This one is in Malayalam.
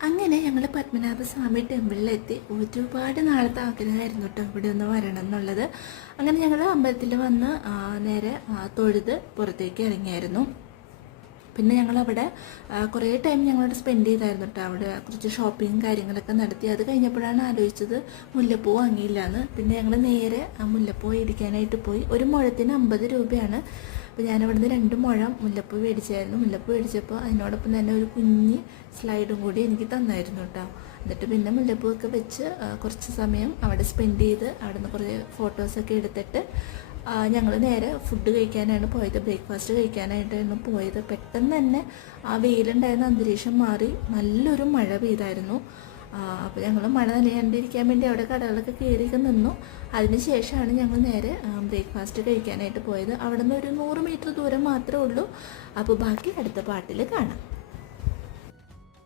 അങ്ങനെ ഞങ്ങൾ പത്മനാഭസ്വാമി ടെമ്പിളിലെത്തി. ഒരുപാട് നാളത്തെ ആഗ്രഹമായിരുന്നു കേട്ടോ ഇവിടെ ഒന്ന് വരണം എന്നുള്ളത്. അങ്ങനെ ഞങ്ങൾ അമ്പലത്തിൽ വന്ന് നേരെ തൊഴുത് പുറത്തേക്ക് ഇറങ്ങിയായിരുന്നു. പിന്നെ ഞങ്ങളവിടെ കുറേ ടൈം ഞങ്ങളവിടെ സ്പെൻഡ് ചെയ്തായിരുന്നു കേട്ടോ. അവിടെ കുറച്ച് ഷോപ്പിങ്ങും കാര്യങ്ങളൊക്കെ നടത്തി. അത് കഴിഞ്ഞപ്പോഴാണ് ആലോചിച്ചത് മുല്ലപ്പൂ വാങ്ങിയില്ല എന്ന്. പിന്നെ ഞങ്ങൾ നേരെ മുല്ലപ്പൂ മേടിക്കാനായിട്ട് പോയി. ഒരു മുഴത്തിന് 50 രൂപയാണ്. അപ്പോൾ ഞാനവിടുന്ന് 2 മുഴം മുല്ലപ്പൂ മേടിച്ചായിരുന്നു. മുല്ലപ്പൂ മേടിച്ചപ്പോൾ അതിനോടൊപ്പം തന്നെ ഒരു കുഞ്ഞ് സ്ലൈഡും കൂടി എനിക്ക് തന്നായിരുന്നു കേട്ടോ. എന്നിട്ട് പിന്നെ മുല്ലപ്പൂവൊക്കെ വെച്ച് കുറച്ച് സമയം അവിടെ സ്പെൻഡ് ചെയ്ത് അവിടെ നിന്ന് കുറേ ഫോട്ടോസൊക്കെ എടുത്തിട്ട് ഞങ്ങൾ നേരെ ഫുഡ് കഴിക്കാനാണ് പോയത്. ബ്രേക്ക്ഫാസ്റ്റ് കഴിക്കാനായിട്ടായിരുന്നു പോയത്. പെട്ടെന്ന് തന്നെ ആ വെയിലുണ്ടായിരുന്ന അന്തരീക്ഷം മാറി നല്ലൊരു മഴ പെയ്തായിരുന്നു. അപ്പോൾ ഞങ്ങൾ മഴ നനയാണ്ടിരിക്കാൻ വേണ്ടി അവിടെ കടകളൊക്കെ കയറിയൊക്കെ നിന്നു. അതിന് ശേഷമാണ് ഞങ്ങൾ നേരെ ബ്രേക്ക്ഫാസ്റ്റ് കഴിക്കാനായിട്ട് പോയത്. അവിടെ നിന്ന് ഒരു 100 മീറ്റർ ദൂരം മാത്രമേ ഉള്ളൂ. അപ്പോൾ ബാക്കി അടുത്ത പാട്ടിൽ കാണാം.